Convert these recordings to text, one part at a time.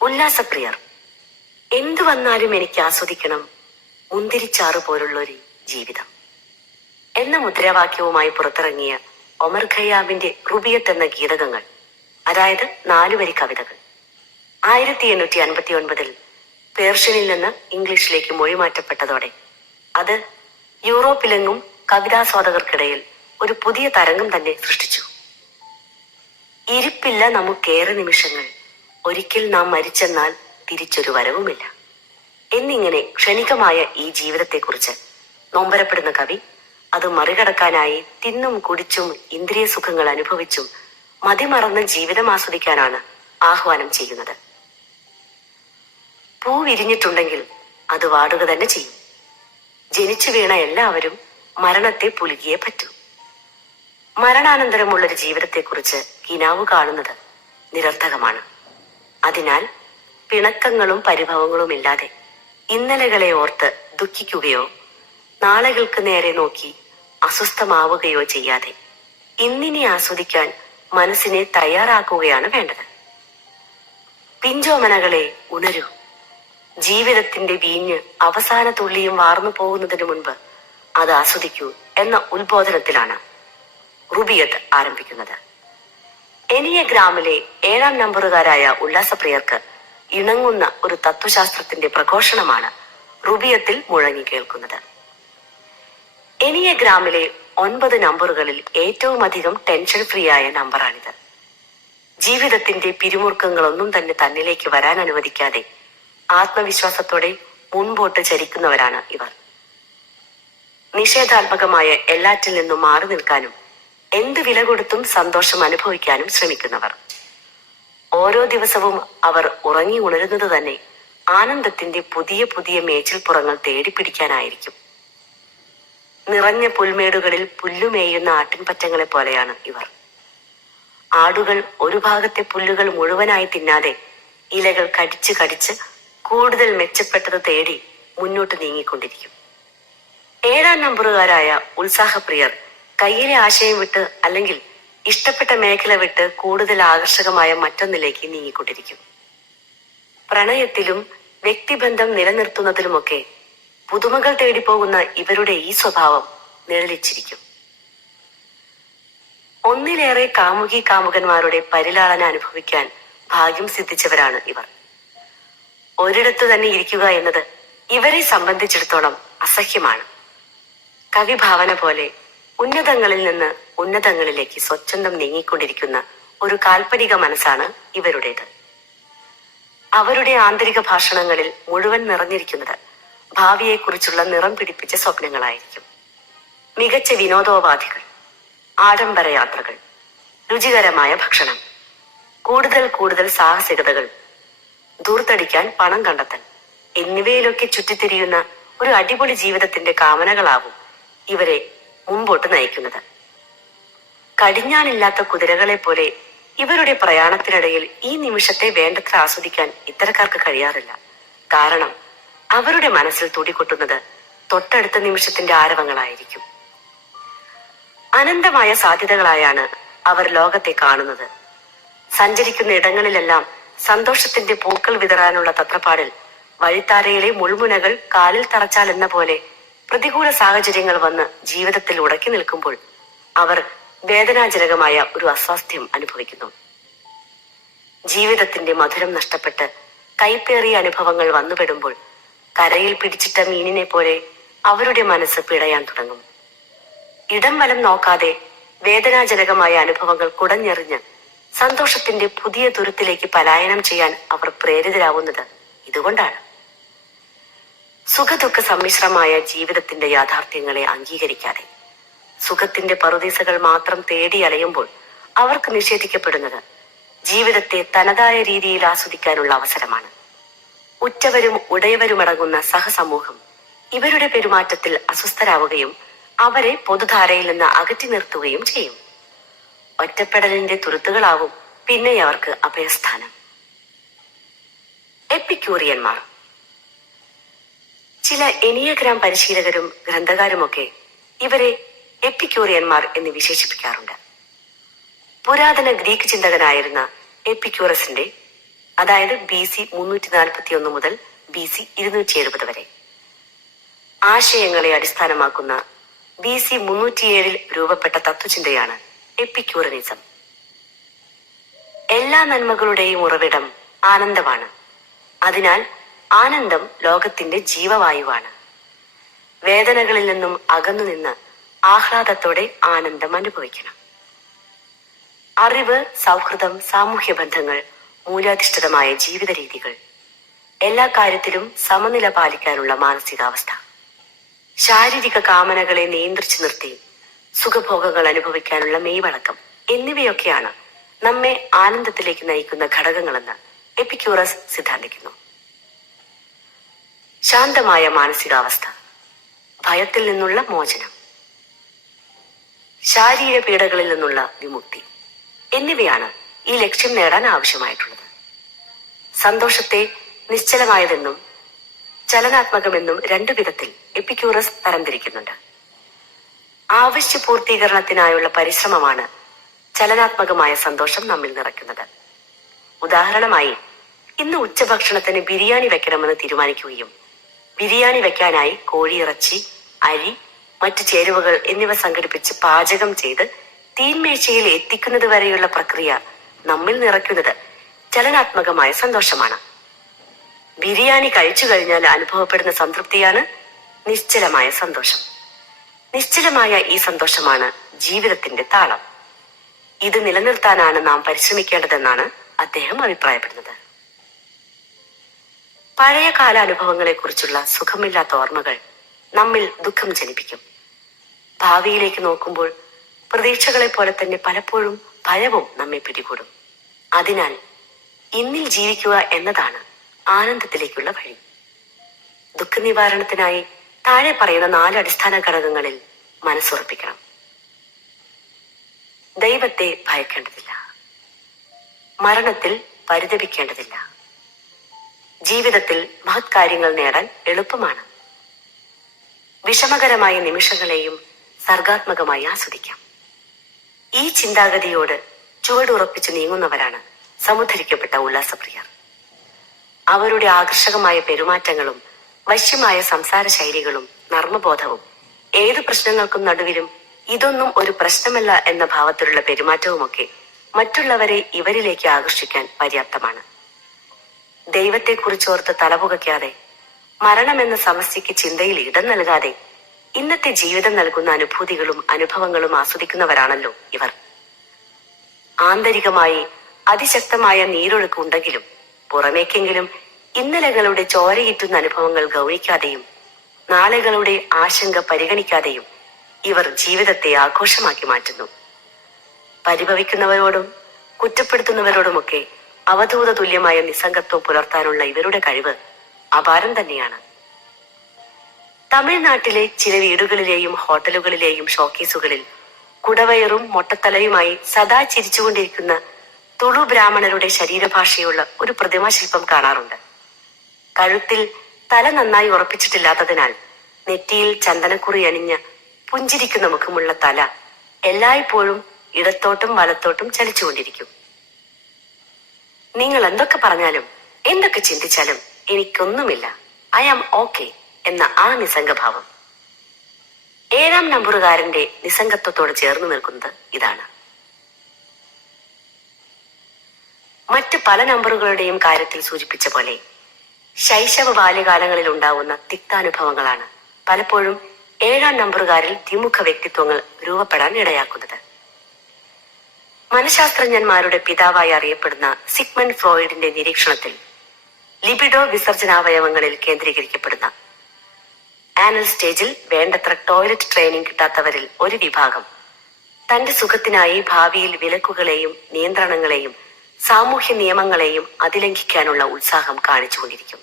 ഉല്ലാസപ്രിയർ. എന്തു വന്നാലും എനിക്ക് ആസ്വദിക്കണം മുന്തിരിച്ചാറ് പോലുള്ളൊരു ജീവിതം എന്ന മുദ്രാവാക്യവുമായി പുറത്തിറങ്ങിയ ഒമർ ഖയ്യാമിന്റെ റുബിയത്ത് എന്ന ഗീതകങ്ങൾ, അതായത് 4 വരി കവിതകൾ, 1859 പേർഷ്യനിൽ നിന്ന് ഇംഗ്ലീഷിലേക്ക് മൊഴിമാറ്റപ്പെട്ടതോടെ അത് യൂറോപ്പിലെങ്ങും കവിതാസ്വാദകർക്കിടയിൽ ഒരു പുതിയ തരംഗം തന്നെ സൃഷ്ടിച്ചു. ഇരിപ്പില്ല നമുക്കേറെ നിമിഷങ്ങൾ, ഒരിക്കൽ നാം മരിച്ചെന്നാൽ തിരിച്ചൊരു വരവുമില്ല എന്നിങ്ങനെ ക്ഷണികമായ ഈ ജീവിതത്തെക്കുറിച്ച് നൊമ്പരപ്പെടുന്ന കവി അത് മറികടക്കാനായി തിന്നും കുടിച്ചും ഇന്ദ്രിയ സുഖങ്ങൾ അനുഭവിച്ചും മതിമറന്ന് ജീവിതം ആസ്വദിക്കാനാണ് ആഹ്വാനം ചെയ്യുന്നത്. പൂ വിരിഞ്ഞിട്ടുണ്ടെങ്കിൽ അത് വാടുക തന്നെ ചെയ്യും. ജനിച്ചു വീണ എല്ലാവരും മരണത്തെ പുലുകിയേ പറ്റൂ. മരണാനന്തരമുള്ളൊരു ജീവിതത്തെക്കുറിച്ച് കിനാവ് കാണുന്നത് നിരർത്ഥകമാണ്. അതിനാൽ പിണക്കങ്ങളും പരിഭവങ്ങളും ഇല്ലാതെ ഇന്നലകളെ ഓർത്ത് ദുഃഖിക്കുകയോ നാളുകൾക്ക് നേരെ നോക്കി അസ്വസ്ഥമാവുകയോ ചെയ്യാതെ ഇന്നിനെ ആസ്വദിക്കാൻ മനസ്സിനെ തയ്യാറാക്കുകയാണ് വേണ്ടത്. പിഞ്ചോമനകളെ ഉണരൂ, ജീവിതത്തിന്റെ വീഞ്ഞ് അവസാന തുള്ളിയും വാർന്നു പോകുന്നതിന് മുൻപ് അത് ആസ്വദിക്കൂ എന്ന ഉത്ബോധനത്തിലാണ് റുബിയത്ത് ആരംഭിക്കുന്നത്. എനിയഗ്രാമിലെ 7ാം നമ്പറുകാരായ ഉല്ലാസപ്രിയർക്ക് ഇണങ്ങുന്ന ഒരു തത്വശാസ്ത്രത്തിന്റെ പ്രഘോഷണമാണ് റുബിയത്തിൽ മുഴങ്ങി കേൾക്കുന്നത്. എനിയഗ്രാമിലെ 9 നമ്പറുകളിൽ ഏറ്റവും അധികം ടെൻഷൻ ഫ്രീ ആയ നമ്പറാണിത്. ജീവിതത്തിന്റെ പിരിമുറുക്കങ്ങളൊന്നും തന്നെ തന്നിലേക്ക് വരാൻ അനുവദിക്കാതെ ആത്മവിശ്വാസത്തോടെ മുൻപോട്ട് ചരിക്കുന്നവരാണ് ഇവർ. നിഷേധാത്മകമായ എല്ലാറ്റിൽ നിന്നും മാറി നിൽക്കാനും എന്ത് വില കൊടുത്തും സന്തോഷം അനുഭവിക്കാനും ശ്രമിക്കുന്നവർ. ഓരോ ദിവസവും അവർ ഉറങ്ങി ഉണരുന്നത് തന്നെ ആനന്ദത്തിന്റെ പുതിയ പുതിയ മേച്ചിൽപ്പുറങ്ങൾ തേടിപ്പിടിക്കാനായിരിക്കും. നിറഞ്ഞ പുൽമേടുകളിൽ പുല്ലുമേയുന്ന ആട്ടിൻപറ്റങ്ങളെ പോലെയാണ് ഇവർ. ആടുകൾ ഒരു ഭാഗത്തെ പുല്ലുകൾ മുഴുവനായി തിന്നാതെ ഇലകൾ കടിച്ച് കടിച്ച് കൂടുതൽ മെച്ചപ്പെട്ടത് തേടി മുന്നോട്ട് നീങ്ങിക്കൊണ്ടിരിക്കും. 7ാം നമ്പറുകാരായ ഉത്സാഹപ്രിയർ കയ്യിലെ ആശയം വിട്ട് അല്ലെങ്കിൽ ഇഷ്ടപ്പെട്ട മേഖല വിട്ട് കൂടുതൽ ആകർഷകമായ മറ്റൊന്നിലേക്ക് നീങ്ങിക്കൊണ്ടിരിക്കും. പ്രണയത്തിലും വ്യക്തിബന്ധം നിലനിർത്തുന്നതിലുമൊക്കെ പുതുമകൾ തേടിപ്പോകുന്ന ഇവരുടെ ഈ സ്വഭാവം നിഴലിച്ചിരിക്കും. ഒന്നിലേറെ കാമുകി കാമുകന്മാരുടെ പരിലാളന അനുഭവിക്കാൻ ഭാഗ്യം സിദ്ധിച്ചവരാണ് ഇവർ. ഒരിടത്തു തന്നെ ഇരിക്കുക എന്നത് ഇവരെ സംബന്ധിച്ചിടത്തോളം അസഹ്യമാണ്. കവിഭാവന പോലെ ഉന്നതങ്ങളിൽ നിന്ന് ഉന്നതങ്ങളിലേക്ക് സ്വച്ഛന്തം നീങ്ങിക്കൊണ്ടിരിക്കുന്ന ഒരു കാൽപ്പനിക മനസ്സാണ് ഇവരുടേത്. അവരുടെ ആന്തരിക ഭാഷണങ്ങളിൽ മുഴുവൻ നിറഞ്ഞിരിക്കുന്നത് ഭാവിയെക്കുറിച്ചുള്ള നിറം പിടിപ്പിച്ച സ്വപ്നങ്ങളായിരിക്കും. മികച്ച വിനോദോപാധികൾ, ആഡംബര യാത്രകൾ, രുചികരമായ ഭക്ഷണം, കൂടുതൽ കൂടുതൽ സാഹസികതകൾ, ദൂർത്തടിക്കാൻ പണം കണ്ടെത്തൽ എന്നിവയിലൊക്കെ ചുറ്റിത്തിരിയുന്ന ഒരു അടിപൊളി ജീവിതത്തിന്റെ കാമനകളാവും ഇവരെ മുമ്പോട്ട് നയിക്കുന്നത്. കടിഞ്ഞാണില്ലാത്ത കുതിരകളെ പോലെ ഇവരുടെ പ്രയാണത്തിനിടയിൽ ഈ നിമിഷത്തെ വേണ്ടത്ര ആസ്വദിക്കാൻ ഇത്തരക്കാർക്ക് കഴിയാറില്ല. കാരണം അവരുടെ മനസ്സിൽ തുടികൊട്ടുന്നത് തൊട്ടടുത്ത നിമിഷത്തിന്റെ ആരവങ്ങളായിരിക്കും. അനന്തമായ സാധ്യതകളായാണ് അവർ ലോകത്തെ കാണുന്നത്. സഞ്ചരിക്കുന്ന ഇടങ്ങളിലെല്ലാം സന്തോഷത്തിന്റെ പൂക്കൾ വിതറാനുള്ള തത്രപ്പാടിൽ വഴിത്താരയിലെ മുൾമുനകൾ കാലിൽ തറച്ചാൽ എന്ന പോലെ പ്രതികൂല സാഹചര്യങ്ങൾ വന്ന് ജീവിതത്തിൽ ഉടക്കി നിൽക്കുമ്പോൾ അവർ വേദനാജനകമായ ഒരു അസ്വാസ്ഥ്യം അനുഭവിക്കുന്നു. ജീവിതത്തിന്റെ മധുരം നഷ്ടപ്പെട്ട് കൈപ്പേറിയ അനുഭവങ്ങൾ വന്നുപെടുമ്പോൾ കരയിൽ പിടിച്ചിട്ട മീനിനെ പോലെ അവരുടെ മനസ്സ് പിടയാൻ തുടങ്ങും. ഇടം വലം നോക്കാതെ വേദനാജനകമായ അനുഭവങ്ങൾ കുടഞ്ഞെറിഞ്ഞ് സന്തോഷത്തിന്റെ പുതിയ തുരുത്തിലേക്ക് പലായനം ചെയ്യാൻ അവർ പ്രേരിതരാവുന്നത് ഇതുകൊണ്ടാണ്. സുഖദുഃഖ സമ്മിശ്രമായ ജീവിതത്തിന്റെ യാഥാർത്ഥ്യങ്ങളെ അംഗീകരിക്കാതെ സുഖത്തിന്റെ പറുദീസകൾ മാത്രം തേടി അലയുമ്പോൾ അവർക്ക് നിഷേധിക്കപ്പെടുന്നത് ജീവിതത്തെ തനതായ രീതിയിൽ ആസ്വദിക്കാനുള്ള അവസരമാണ്. ഉറ്റവരും ഉടയവരുമടങ്ങുന്ന സഹസമൂഹം ഇവരുടെ പെരുമാറ്റത്തിൽ അസ്വസ്ഥരാവുകയും അവരെ പൊതുധാരയിൽ നിന്ന് അകറ്റി നിർത്തുകയും ചെയ്യും. ഒറ്റപ്പെടലിന്റെ തുരുത്തുകളാവും പിന്നെ അവർക്ക് അഭയസ്ഥാനം. എപ്പിക്യൂറിയന്മാർ. ചില എനിയഗ്രാം പരിശീലകരും ഗ്രന്ഥകാരുമൊക്കെ ഇവരെ എപ്പിക്യൂറിയന്മാർ എന്ന് വിശേഷിപ്പിക്കാറുണ്ട്. പുരാതന ഗ്രീക്ക് ചിന്തകനായിരുന്ന എപ്പിക്യൂറസിന്റെ, അതായത് BC 341 മുതൽ BC 270 വരെ ആശയങ്ങളെ അടിസ്ഥാനമാക്കുന്ന BC 307 രൂപപ്പെട്ട തത്വചിന്തയാണ് എപ്പിക്യൂറനിസം. എല്ലാ നന്മകളുടെയും ഉറവിടം ആനന്ദമാണ്. അതിനാൽ ആനന്ദം ലോകത്തിന്റെ ജീവവായുവാണ്. വേദനകളിൽ നിന്നും അകന്നുനിന്ന് ആഹ്ലാദത്തോടെ ആനന്ദം അനുഭവിക്കണം. അറിവ്, സൗഹൃദം, സാമൂഹ്യ ബന്ധങ്ങൾ, മൂല്യാധിഷ്ഠിതമായ ജീവിത രീതികൾ, എല്ലാ കാര്യത്തിലും സമനില പാലിക്കാനുള്ള മാനസികാവസ്ഥ, ശാരീരിക കാമനകളെ നിയന്ത്രിച്ചു നിർത്തി സുഖഭോഗങ്ങൾ അനുഭവിക്കാനുള്ള മെയ്വഴക്കം എന്നിവയൊക്കെയാണ് നമ്മെ ആനന്ദത്തിലേക്ക് നയിക്കുന്ന ഘടകങ്ങളെന്ന് എപ്പിക്യൂറസ് സിദ്ധാന്തിക്കുന്നു. ശാന്തമായ മാനസികാവസ്ഥ, ഭയത്തിൽ നിന്നുള്ള മോചനം, ശാരീരിക പീഡകളിൽ നിന്നുള്ള വിമുക്തി എന്നിവയാണ് ഈ ലക്ഷ്യം നേടാൻ ആവശ്യമായിട്ടുള്ളത്. സന്തോഷത്തെ നിശ്ചലമായതെന്നും ചലനാത്മകമെന്നും രണ്ടു വിധത്തിൽ എപ്പിക്യൂറസ് തരംതിരിക്കുന്നുണ്ട്. ആവശ്യ പൂർത്തീകരണത്തിനായുള്ള പരിശ്രമമാണ് ചലനാത്മകമായ സന്തോഷം നമ്മിൽ നിറയ്ക്കുന്നത്. ഉദാഹരണമായി, ഇന്ന് ഉച്ചഭക്ഷണത്തിന് ബിരിയാണി വെക്കണമെന്ന് തീരുമാനിക്കുകയും ബിരിയാണി വെക്കാനായി കോഴിയിറച്ചി, അരി, മറ്റു ചേരുവകൾ എന്നിവ സംഘടിപ്പിച്ച് പാചകം ചെയ്ത് തീന്മേശയിൽ എത്തിക്കുന്നത് വരെയുള്ള പ്രക്രിയ നമ്മിൽ നിറയ്ക്കുന്നത് ചലനാത്മകമായ സന്തോഷമാണ്. ബിരിയാണി കഴിച്ചു കഴിഞ്ഞാൽ അനുഭവപ്പെടുന്ന സംതൃപ്തിയാണ് നിശ്ചലമായ സന്തോഷം. നിശ്ചലമായ ഈ സന്തോഷമാണ് ജീവിതത്തിന്റെ താളം. ഇത് നിലനിർത്താനാണ് നാം പരിശ്രമിക്കേണ്ടതെന്നാണ് അദ്ദേഹം അഭിപ്രായപ്പെടുന്നത്. പഴയ കാല അനുഭവങ്ങളെ കുറിച്ചുള്ള സുഖമില്ലാത്ത ഓർമ്മകൾ നമ്മിൽ ദുഃഖം ജനിപ്പിക്കും. ഭാവിയിലേക്ക് നോക്കുമ്പോൾ പ്രതീക്ഷകളെ പോലെ തന്നെ പലപ്പോഴും ഭയവും നമ്മെ പിടികൂടും. അതിനാൽ ഇന്നിൽ ജീവിക്കുക എന്നതാണ് ആനന്ദത്തിലേക്കുള്ള വഴി. ദുഃഖ നിവാരണത്തിനായി താഴെ പറയുന്ന 4 അടിസ്ഥാന ഘടകങ്ങളിൽ മനസ്സുറപ്പിക്കണം. ദൈവത്തെ ഭയക്കേണ്ടതില്ല. മരണത്തിൽ പരിതപിക്കേണ്ടതില്ല. ജീവിതത്തിൽ മഹത് കാര്യങ്ങൾ നേടാൻ എളുപ്പമാണ്. വിഷമകരമായ നിമിഷങ്ങളെയും സർഗാത്മകമായി ആസ്വദിക്കാം. ഈ ചിന്താഗതിയോട് ചുവടുറപ്പിച്ചു നീങ്ങുന്നവരാണ് സമുദ്ധരിക്കപ്പെട്ട ഉല്ലാസപ്രിയർ. അവരുടെ ആകർഷകമായ പെരുമാറ്റങ്ങളും വശ്യമായ സംസാര ശൈലികളും നർമ്മബോധവും ഏതു പ്രശ്നങ്ങൾക്കും നടുവിലും ഇതൊന്നും ഒരു പ്രശ്നമല്ല എന്ന ഭാവത്തിലുള്ള പെരുമാറ്റവുമൊക്കെ മറ്റുള്ളവരെ ഇവരിലേക്ക് ആകർഷിക്കാൻ പര്യാപ്തമാണ്. ദൈവത്തെക്കുറിച്ചോർത്ത് തലപുകയ്ക്കാതെ, മരണമെന്ന സമസ്യയ്ക്ക് ചിന്തയിൽ ഇടം നൽകാതെ ഇന്നത്തെ ജീവിതം നൽകുന്ന അനുഭൂതികളും അനുഭവങ്ങളും ആസ്വദിക്കുന്നവരാണല്ലോ ഇവർ. ആന്തരികമായി അതിശക്തമായ നീരൊഴുക്ക് ഉണ്ടെങ്കിലും പുറമേക്കെങ്കിലും ഇന്നലകളുടെ ചോരയിട്ടുന്ന അനുഭവങ്ങൾ ഗൗനിക്കാതെയും നാളുകളുടെ ആശങ്ക പരിഗണിക്കാതെയും ഇവർ ജീവിതത്തെ ആഘോഷമാക്കി മാറ്റുന്നു. പരിഭവിക്കുന്നവരോടും കുറ്റപ്പെടുത്തുന്നവരോടുമൊക്കെ അവധൂത തുല്യമായ നിസ്സംഗത്വം പുലർത്താനുള്ള ഇവരുടെ കഴിവ് അപാരം തന്നെയാണ്. തമിഴ്നാട്ടിലെ ചില വീടുകളിലെയും ഹോട്ടലുകളിലെയും ഷോക്കേസുകളിൽ കുടവയറും മൊട്ടത്തലയുമായി സദാ ചിരിച്ചുകൊണ്ടിരിക്കുന്ന തുളു ബ്രാഹ്മണരുടെ ശരീരഭാഷയുള്ള ഒരു പ്രതിമാശില്പം കാണാറുണ്ട്. കഴുത്തിൽ തല നന്നായി ഉറപ്പിച്ചിട്ടില്ലാത്തതിനാൽ നെറ്റിയിൽ ചന്ദനക്കുറി അണിഞ്ഞ പുഞ്ചിരിക്കുന്ന മുഖമുള്ള തല എല്ലായ്പ്പോഴും ഇടത്തോട്ടും വലത്തോട്ടും ചലിച്ചുകൊണ്ടിരിക്കും. നിങ്ങൾ എന്തൊക്കെ പറഞ്ഞാലും എന്തൊക്കെ ചിന്തിച്ചാലും എനിക്കൊന്നുമില്ല, ഐ ആം ഓക്കെ എന്ന ആ നിസ്സംഗഭാവം 7ാം നമ്പറുകാരന്റെ നിസ്സംഗത്വത്തോട് ചേർന്ന് നിൽക്കുന്നത് ഇതാണ്. മറ്റ് പല നമ്പറുകളുടെയും കാര്യത്തിൽ സൂചിപ്പിച്ച പോലെ ശൈശവ ബാല്യകാലങ്ങളിൽ ഉണ്ടാവുന്ന തിക്താനുഭവങ്ങളാണ് പലപ്പോഴും 7ാം നമ്പറുകാരിൽ ദ്വിമുഖ വ്യക്തിത്വങ്ങൾ രൂപപ്പെടാൻ ഇടയാക്കുന്നത്. മനഃശാസ്ത്രജ്ഞന്മാരുടെ പിതാവായി അറിയപ്പെടുന്ന സിഗ്മണ്ട് ഫ്രോയിഡിന്റെ നിരീക്ഷണത്തിൽ ലിബിഡോ വിസർജനാവയവങ്ങളിൽ കേന്ദ്രീകരിക്കപ്പെടുന്ന ആനൽ സ്റ്റേജിൽ വേണ്ടത്ര ടോയ്ലറ്റ് ട്രെയിനിങ് കിട്ടാത്തവരിൽ ഒരു വിഭാഗം തന്റെ സുഖത്തിനായി ഭാവിയിൽ വിലക്കുകളെയും നിയന്ത്രണങ്ങളെയും സാമൂഹ്യ നിയമങ്ങളെയും അതിലംഘിക്കാനുള്ള ഉത്സാഹം കാണിച്ചുകൊണ്ടിരിക്കും.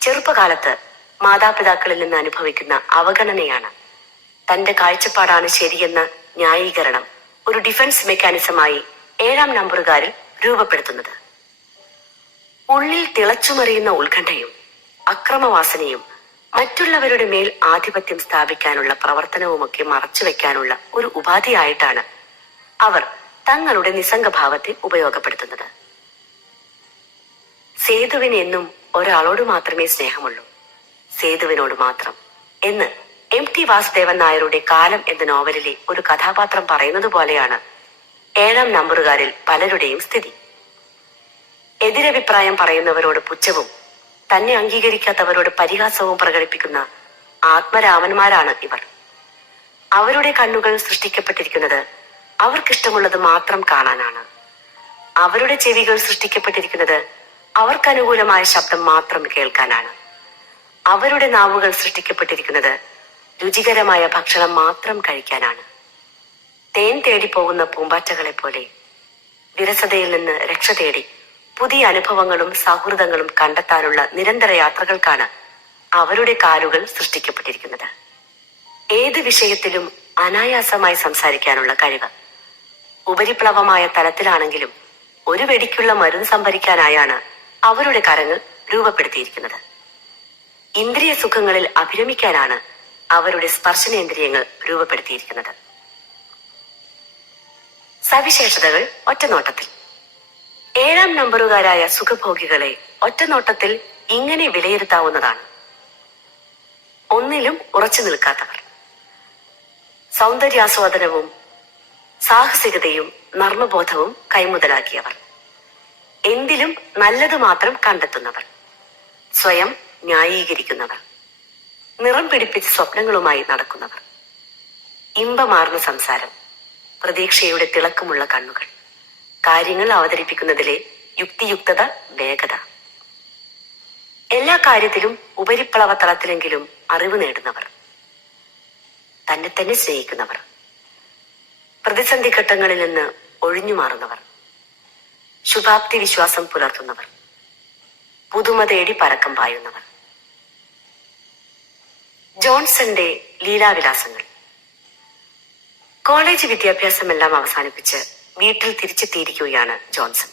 ചെറുപ്പകാലത്ത് മാതാപിതാക്കളിൽ നിന്ന് അനുഭവിക്കുന്ന അവഗണനയാണ് തന്റെ കാഴ്ചപ്പാടാണ് ശരിയെന്ന ന്യായീകരണം ഒരു ഡിഫൻസ് മെക്കാനിസമായി 7ാം നമ്പറുകാരിൽ രൂപപ്പെടുത്തുന്നത്. ഉള്ളിൽ തിളച്ചുമറിയുന്ന ഉത്കണ്ഠയും അക്രമവാസനയും മറ്റുള്ളവരുടെ മേൽ ആധിപത്യം സ്ഥാപിക്കാനുള്ള പ്രവർത്തനവുമൊക്കെ മറച്ചുവെക്കാനുള്ള ഒരു ഉപാധിയായിട്ടാണ് അവർ തങ്ങളുടെ നിസ്സംഗഭാവത്തെ ഉപയോഗപ്പെടുത്തുന്നത്. സേതുവിന് എന്നും ഒരാളോട് മാത്രമേ സ്നേഹമുള്ളൂ, സേതുവിനോട് മാത്രം എന്ന് MT വാസുദേവൻ നായരുടെ കാലം എന്ന നോവലിലെ ഒരു കഥാപാത്രം പറയുന്നത് പോലെയാണ് 7-ാം നമ്പറുകാരിൽ പലരുടെയും സ്ഥിതി. എതിരഭിപ്രായം പറയുന്നവരോട് പുച്ഛവും തന്നെ അംഗീകരിക്കാത്തവരോട് പരിഹാസവും പ്രകടിപ്പിക്കുന്ന ആത്മരാമന്മാരാണ് ഇവർ. അവരുടെ കണ്ണുകൾ സൃഷ്ടിക്കപ്പെട്ടിരിക്കുന്നത് അവർക്കിഷ്ടമുള്ളത് മാത്രം കാണാനാണ്. അവരുടെ ചെവികൾ സൃഷ്ടിക്കപ്പെട്ടിരിക്കുന്നത് അവർക്കനുകൂലമായ ശബ്ദം മാത്രം കേൾക്കാനാണ്. അവരുടെ നാവുകൾ സൃഷ്ടിക്കപ്പെട്ടിരിക്കുന്നത് രുചികരമായ ഭക്ഷണം മാത്രം കഴിക്കാനാണ്. തേൻ തേടി പോകുന്ന പൂമ്പാറ്റകളെ പോലെ വിരസതയിൽ നിന്ന് രക്ഷ തേടി പുതിയ അനുഭവങ്ങളും സൗഹൃദങ്ങളും കണ്ടെത്താനുള്ള നിരന്തര യാത്രകൾക്കാണ് അവരുടെ കാലുകൾ സൃഷ്ടിക്കപ്പെട്ടിരിക്കുന്നത്. ഏത് വിഷയത്തിലും അനായാസമായി സംസാരിക്കാനുള്ള കഴിവ്, ഉപരിപ്ലവമായ തലത്തിലാണെങ്കിലും ഒരു വെടിക്കുള്ള മരുന്ന് സംഭരിക്കാനായാണ് അവരുടെ കരങ്ങൾ രൂപപ്പെടുത്തിയിരിക്കുന്നത്. ഇന്ദ്രിയ സുഖങ്ങളിൽ അഭിരമിക്കാനാണ് അവരുടെ സ്പർശനേന്ദ്രിയങ്ങൾ രൂപപ്പെടുത്തിയിരിക്കുന്നത്. സവിശേഷതകൾ ഒറ്റനോട്ടത്തിൽ. 7-ാം നമ്പറുകാരായ സുഖഭോഗികളെ ഒറ്റനോട്ടത്തിൽ ഇങ്ങനെ വിലയിരുത്താവുന്നതാണ്. ഒന്നിലും ഉറച്ചു നിൽക്കാത്തവർ, സൗന്ദര്യാസ്വാദനവും സാഹസികതയും നർമ്മബോധവും കൈമുതലാക്കിയവർ, എന്തിലും നല്ലത് മാത്രം കണ്ടെത്തുന്നവർ, സ്വയം ന്യായീകരിക്കുന്നവർ, നിറം പിടിപ്പിച്ച സ്വപ്നങ്ങളുമായി നടക്കുന്നവർ, ഇമ്പമാർന്ന സംസാരം, പ്രതീക്ഷയുടെ തിളക്കമുള്ള കണ്ണുകൾ, കാര്യങ്ങൾ അവതരിപ്പിക്കുന്നതിലെ യുക്തിയുക്തത, വേഗത, എല്ലാ കാര്യത്തിലും ഉപരിപ്ലവ തലത്തിലെങ്കിലും അറിവ് നേടുന്നവർ, തന്നെ തന്നെ സ്നേഹിക്കുന്നവർ, പ്രതിസന്ധി ഘട്ടങ്ങളിൽ നിന്ന് ഒഴിഞ്ഞു മാറുന്നവർ, ശുഭാപ്തി വിശ്വാസം പുലർത്തുന്നവർ, പുതുമ തേടി പരക്കം പായുന്നവർ. ജോൺസന്റെ ലീലാവിലാസങ്ങൾ. കോളേജ് വിദ്യാഭ്യാസമെല്ലാം അവസാനിപ്പിച്ച് വീട്ടിൽ തിരിച്ചെത്തിയിരിക്കുകയാണ് ജോൺസൺ.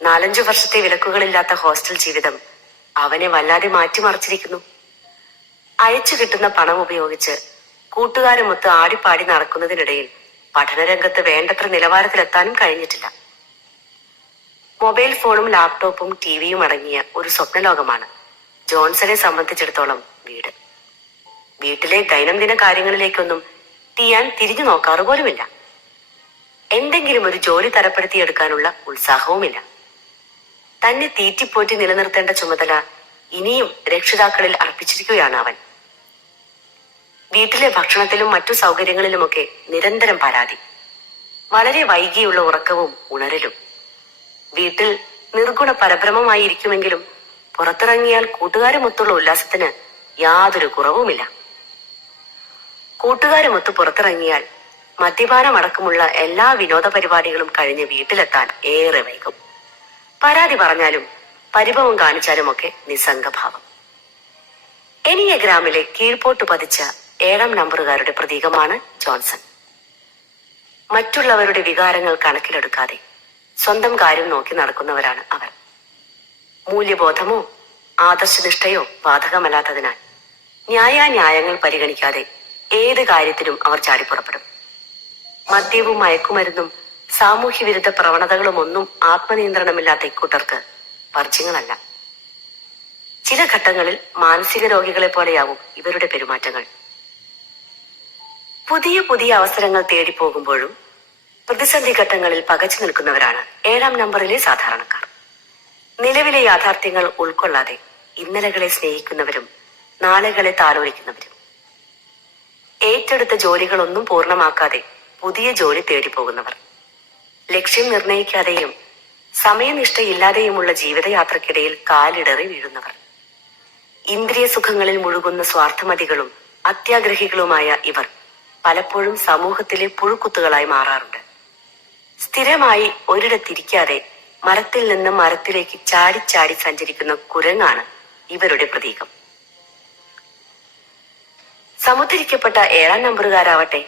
4-5 വർഷത്തെ വിലക്കുകളില്ലാത്ത ഹോസ്റ്റൽ ജീവിതം അവനെ വല്ലാതെ മാറ്റിമറിച്ചിരിക്കുന്നു. അയച്ചു കിട്ടുന്ന പണം ഉപയോഗിച്ച് കൂട്ടുകാരുമൊത്ത് ആടിപ്പാടി നടക്കുന്നതിനിടയിൽ പഠനരംഗത്ത് വേണ്ടത്ര നിലവാരത്തിലെത്താനും കഴിഞ്ഞിട്ടില്ല. മൊബൈൽ ഫോണും ലാപ്ടോപ്പും ടിവിയും അടങ്ങിയ ഒരു സ്വപ്നലോകമാണ് ജോൺസനെ സംബന്ധിച്ചിടത്തോളം വീട്. വീട്ടിലെ ദൈനംദിന കാര്യങ്ങളിലേക്കൊന്നും ടിയാൻ തിരിഞ്ഞു നോക്കാറ് പോലുമില്ല. എന്തെങ്കിലും ഒരു ജോലി തരപ്പെടുത്തിയെടുക്കാനുള്ള ഉത്സാഹവുമില്ല. തന്നെ തീറ്റിപ്പോറ്റി നിലനിർത്തേണ്ട ചുമതല ഇനിയും രക്ഷിതാക്കളിൽ അർപ്പിച്ചിരിക്കുകയാണ് അവൻ. വീട്ടിലെ ഭക്ഷണത്തിലും മറ്റു സൗകര്യങ്ങളിലുമൊക്കെ നിരന്തരം പരാതി, വളരെ വൈകിയുള്ള ഉറക്കവും ഉണരലും. വീട്ടിൽ നിർഗുണ പരഭ്രമമായി ഇരിക്കുമെങ്കിലും പുറത്തിറങ്ങിയാൽ കൂട്ടുകാരുമൊത്തുള്ള ഉല്ലാസത്തിന് യാതൊരു കുറവുമില്ല. കൂട്ടുകാരുമൊത്ത് പുറത്തിറങ്ങിയാൽ മദ്യപാനമടക്കമുള്ള എല്ലാ വിനോദ പരിപാടികളും കഴിഞ്ഞ് വീട്ടിലെത്താൻ ഏറെ വൈകും. പരാതി പറഞ്ഞാലും പരിഭവം കാണിച്ചാലുമൊക്കെ നിസ്സംഗഭാവം. എനിയഗ്രാമിലെ കീഴ്പോട്ട് പതിച്ച 7-ാം നമ്പറുകാരുടെ പ്രതീകമാണ് ജോൺസൺ. മറ്റുള്ളവരുടെ വികാരങ്ങൾ കണക്കിലെടുക്കാതെ സ്വന്തം കാര്യം നോക്കി നടക്കുന്നവരാണ് അവർ. മൂല്യബോധമോ ആദർശനിഷ്ഠയോ ബാധകമല്ലാത്തതിനാൽ ന്യായാന്യായങ്ങൾ പരിഗണിക്കാതെ ഏത് കാര്യത്തിനും അവർ ചാടിപ്പുറപ്പെടും. മദ്യവും മയക്കുമരുന്നും സാമൂഹ്യ വിരുദ്ധ പ്രവണതകളും ഒന്നും ആത്മനിയന്ത്രണമില്ലാത്ത ഇക്കൂട്ടർക്ക് വർജ്യങ്ങളല്ല. ചില ഘട്ടങ്ങളിൽ മാനസിക രോഗികളെ പോലെയാവും ഇവരുടെ പെരുമാറ്റങ്ങൾ. പുതിയ പുതിയ അവസരങ്ങൾ തേടിപ്പോകുമ്പോഴും പ്രതിസന്ധി ഘട്ടങ്ങളിൽ പകച്ചു നിൽക്കുന്നവരാണ് 7-ാം നമ്പറിലെ സാധാരണക്കാർ. നിലവിലെ യാഥാർത്ഥ്യങ്ങൾ ഉൾക്കൊള്ളാതെ ഇന്നലകളെ സ്നേഹിക്കുന്നവരും നാളെകളെ താലോലിക്കുന്നവരും. ഏറ്റെടുത്ത ജോലികളൊന്നും പൂർണ്ണമാക്കാതെ പുതിയ ജോലി തേടിപ്പോകുന്നവർ. ലക്ഷ്യം നിർണയിക്കാതെയും സമയനിഷ്ഠയില്ലാതെയുമുള്ള ജീവിതയാത്രക്കിടയിൽ കാലിടറി വീഴുന്നവർ. ഇന്ദ്രിയ സുഖങ്ങളിൽ മുഴുകുന്ന സ്വാർത്ഥമതികളും അത്യാഗ്രഹികളുമായ ഇവർ പലപ്പോഴും സമൂഹത്തിലെ പുഴുക്കുത്തുകളായി മാറാറുണ്ട്. സ്ഥിരമായി ഒരിടത്തിരിക്കാതെ മരത്തിൽ നിന്ന് മരത്തിലേക്ക് ചാടി ചാടി സഞ്ചരിക്കുന്ന കുരങ്ങാണ് ഇവരുടെ പ്രതീകം. സമുദ്ധരിക്കപ്പെട്ട 7-ാം നമ്പറുകാരാവട്ടെ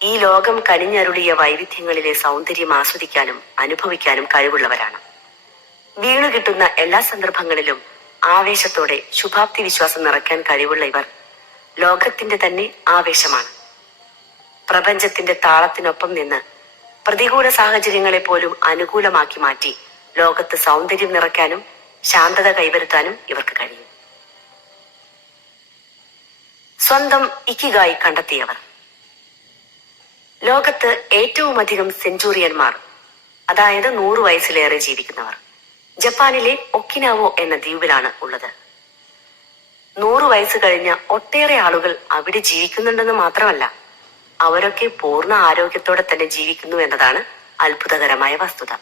ഈ ലോകം കനിഞ്ഞരുളിയ വൈവിധ്യങ്ങളിലെ സൗന്ദര്യം ആസ്വദിക്കാനും അനുഭവിക്കാനും കഴിവുള്ളവരാണ്. വീണുകിട്ടുന്ന എല്ലാ സന്ദർഭങ്ങളിലും ആവേശത്തോടെ ശുഭാപ്തി വിശ്വാസം നിറയ്ക്കാൻ കഴിവുള്ള ഇവർ ലോകത്തിന്റെ തന്നെ ആവേശമാണ്. പ്രപഞ്ചത്തിന്റെ താളത്തിനൊപ്പം നിന്ന് പ്രതികൂല സാഹചര്യങ്ങളെ പോലും അനുകൂലമാക്കി മാറ്റി ലോകത്ത് സൗന്ദര്യം നിറയ്ക്കാനും ശാന്തത കൈവരുത്താനും ഇവർക്ക് കഴിയും. സ്വന്തം ഇക്കിഗായി കണ്ടെത്തിയവർ. ലോകത്ത് ഏറ്റവും അധികം സെഞ്ചുറിയന്മാർ, അതായത് 100 വയസ്സിലേറെ ജീവിക്കുന്നവർ ജപ്പാനിലെ ഒക്കിനാവോ എന്ന ദ്വീപിലാണ് ഉള്ളത്. 100 വയസ്സ് കഴിഞ്ഞ ഒട്ടേറെ ആളുകൾ അവിടെ ജീവിക്കുന്നുണ്ടെന്ന് മാത്രമല്ല, അവരൊക്കെ പൂർണ്ണ ആരോഗ്യത്തോടെ തന്നെ ജീവിക്കുന്നു എന്നതാണ് അത്ഭുതകരമായ വസ്തുത.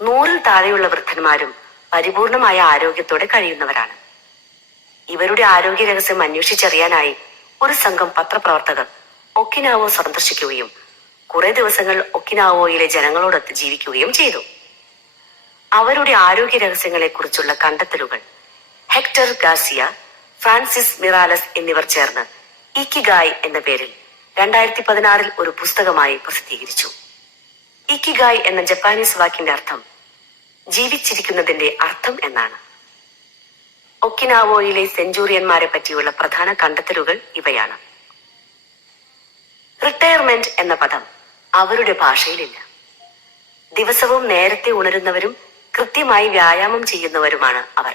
100-ൽ താഴെയുള്ള വൃദ്ധന്മാരും പരിപൂർണമായ ആരോഗ്യത്തോടെ കഴിയുന്നവരാണ്. ഇവരുടെ ആരോഗ്യ രഹസ്യം അന്വേഷിച്ചറിയാനായി ഒരു സംഘം പത്രപ്രവർത്തകർ ഒക്കിനാവോ സന്ദർശിക്കുകയും കുറെ ദിവസങ്ങൾ ഒക്കിനാവോയിലെ ജനങ്ങളോടൊത്ത് ജീവിക്കുകയും ചെയ്തു. അവരുടെ ആരോഗ്യ രഹസ്യങ്ങളെ കുറിച്ചുള്ള കണ്ടെത്തലുകൾ ഹെക്ടർ ഗാർസിയ, ഫ്രാൻസിസ് മിറാലസ് എന്നിവർ ചേർന്ന് ഇക്കിഗായ് എന്ന പേരിൽ 2016 ഒരു പുസ്തകമായി പ്രസിദ്ധീകരിച്ചു. ഇക്കിഗായ് എന്ന ജപ്പാനീസ് വാക്കിന്റെ അർത്ഥം ജീവിച്ചിരിക്കുന്നതിന്റെ അർത്ഥം എന്നാണ്. ഒക്കിനാവോയിലെ സെഞ്ചൂറിയന്മാരെ പറ്റിയുള്ള പ്രധാന കണ്ടെത്തലുകൾ ഇവയാണ്. റിട്ടയർമെന്റ് എന്ന പദം അവരുടെ ഭാഷയിലില്ല. ദിവസവും നേരത്തെ ഉണരുന്നവരും കൃത്യമായി വ്യായാമം ചെയ്യുന്നവരുമാണ് അവർ.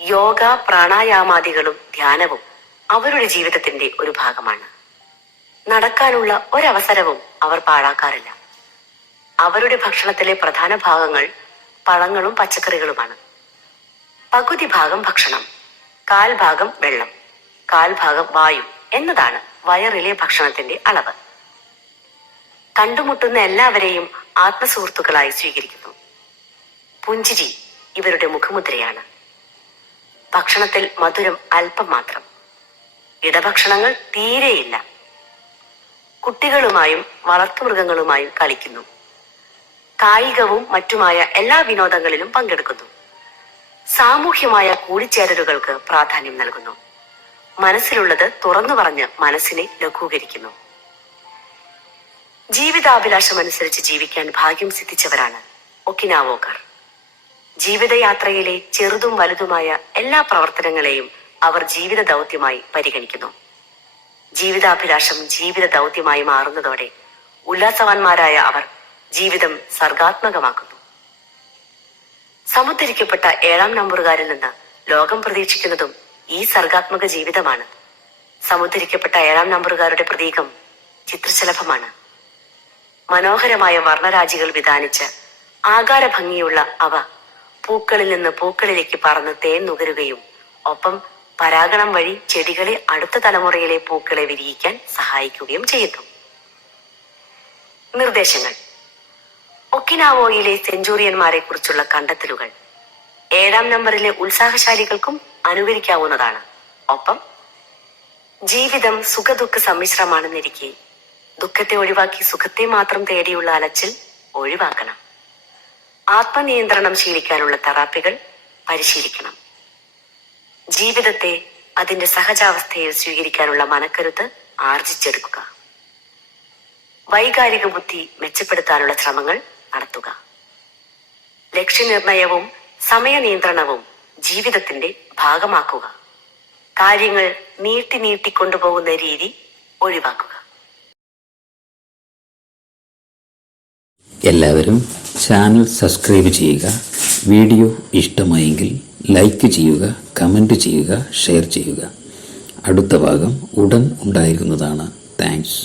യോഗ, പ്രാണായാമാദികളും ധ്യാനവും അവരുടെ ജീവിതത്തിന്റെ ഒരു ഭാഗമാണ്. നടക്കാനുള്ള ഒരവസരവും അവർ പാഴാക്കാറില്ല. അവരുടെ ഭക്ഷണത്തിലെ പ്രധാന ഭാഗങ്ങൾ പഴങ്ങളും പച്ചക്കറികളുമാണ്. പകുതി ഭാഗം ഭക്ഷണം, 1/4 ഭാഗം വെള്ളം, 1/4 ഭാഗം വായു എന്നതാണ് വയറിലെ ഭക്ഷണത്തിന്റെ അളവ്. കണ്ടുമുട്ടുന്ന എല്ലാവരെയും ആത്മസുഹൃത്തുക്കളായി സ്വീകരിക്കുന്നു. പുഞ്ചിരി ഇവരുടെ മുഖമുദ്രയാണ്. ഭക്ഷണത്തിൽ മധുരം അല്പം മാത്രം. ഇടഭക്ഷണങ്ങൾ തീരെയില്ല. കുട്ടികളുമായും വളർത്തുമൃഗങ്ങളുമായും കളിക്കുന്നു. കായികവും മറ്റുമായ എല്ലാ വിനോദങ്ങളിലും പങ്കെടുക്കുന്നു. സാമൂഹ്യമായ കൂടിച്ചേരലുകൾക്ക് പ്രാധാന്യം നൽകുന്നു. മനസ്സിലുള്ളത് തുറന്നു പറഞ്ഞ് മനസ്സിനെ ലഘൂകരിക്കുന്നു. ജീവിതാഭിലാഷമനുസരിച്ച് ജീവിക്കാൻ ഭാഗ്യം സിദ്ധിച്ചവരാണ് ഒക്കിനാവോക്കാർ. ജീവിതയാത്രയിലെ ചെറുതും വലുതുമായ എല്ലാ പ്രവർത്തനങ്ങളെയും അവർ ജീവിത ദൗത്യമായി പരിഗണിക്കുന്നു. ജീവിതാഭിലാഷം ജീവിത ദൗത്യമായി മാറുന്നതോടെ ഉല്ലാസവാന്മാരായ അവർ ജീവിതം സർഗാത്മകമാക്കുന്നു. സമുദ്ധരിക്കപ്പെട്ട 7-ാം നമ്പറുകാരിൽ നിന്ന് ലോകം പ്രതീക്ഷിക്കുന്നതും ഈ സർഗാത്മക ജീവിതമാണ്. സമുദ്ധരിക്കപ്പെട്ട 7-ാം നമ്പറുകാരുടെ പ്രതീകം ചിത്രശലഭമാണ്. മനോഹരമായ വർണ്ണരാജികൾ വിധാനിച്ച് ആകാര ഭംഗിയുള്ള അവ പൂക്കളിൽ നിന്ന് പൂക്കളിലേക്ക് പറന്ന് തേൻ നുകരുകയും ഒപ്പം പരാഗണം വഴി ചെടികളെ അടുത്ത തലമുറയിലെ പൂക്കളെ വിരിയിക്കാൻ സഹായിക്കുകയും ചെയ്യുന്നു. നിർദ്ദേശങ്ങൾ. ഒക്കിനാവോയിലെ സെഞ്ചൂറിയന്മാരെ കുറിച്ചുള്ള കണ്ടെത്തലുകൾ 7-ാം നമ്പറിലെ ഉത്സാഹശാലികൾക്കും അനുകരിക്കാവുന്നതാണ്. ഒപ്പം ജീവിതം സുഖദുഃഖ സമ്മിശ്രമാണെന്നിരിക്കെ ദുഃഖത്തെ ഒഴിവാക്കി സുഖത്തെ മാത്രം തേടിയുള്ള അലച്ചിൽ ഒഴിവാക്കണം. ആത്മനിയന്ത്രണം ശീലിക്കാനുള്ള തെറാപ്പികൾ പരിശീലിക്കണം. ജീവിതത്തെ അതിന്റെ സഹജാവസ്ഥയിൽ സ്വീകരിക്കാനുള്ള മനക്കരുത്ത് ആർജിച്ചെടുക്കുക. വൈകാരിക ബുദ്ധി മെച്ചപ്പെടുത്താനുള്ള ശ്രമങ്ങൾ നടത്തുക. ലക്ഷ്യനിർണയവും സമയനിയന്ത്രണവും ജീവിതത്തിന്റെ ഭാഗമാക്കുക. കാര്യങ്ങൾ നീട്ടിക്കൊണ്ടുപോകുന്ന രീതി ഒഴിവാക്കുക. എല്ലാവരും ചാനൽ സബ്സ്ക്രൈബ് ചെയ്യുക. വീഡിയോ ഇഷ്ടമായെങ്കിൽ ലൈക്ക് ചെയ്യുക, കമൻറ്റ് ചെയ്യുക, ഷെയർ ചെയ്യുക. അടുത്ത ഭാഗം ഉടൻ ഉണ്ടായിരിക്കുന്നതാണ്. താങ്ക്സ്.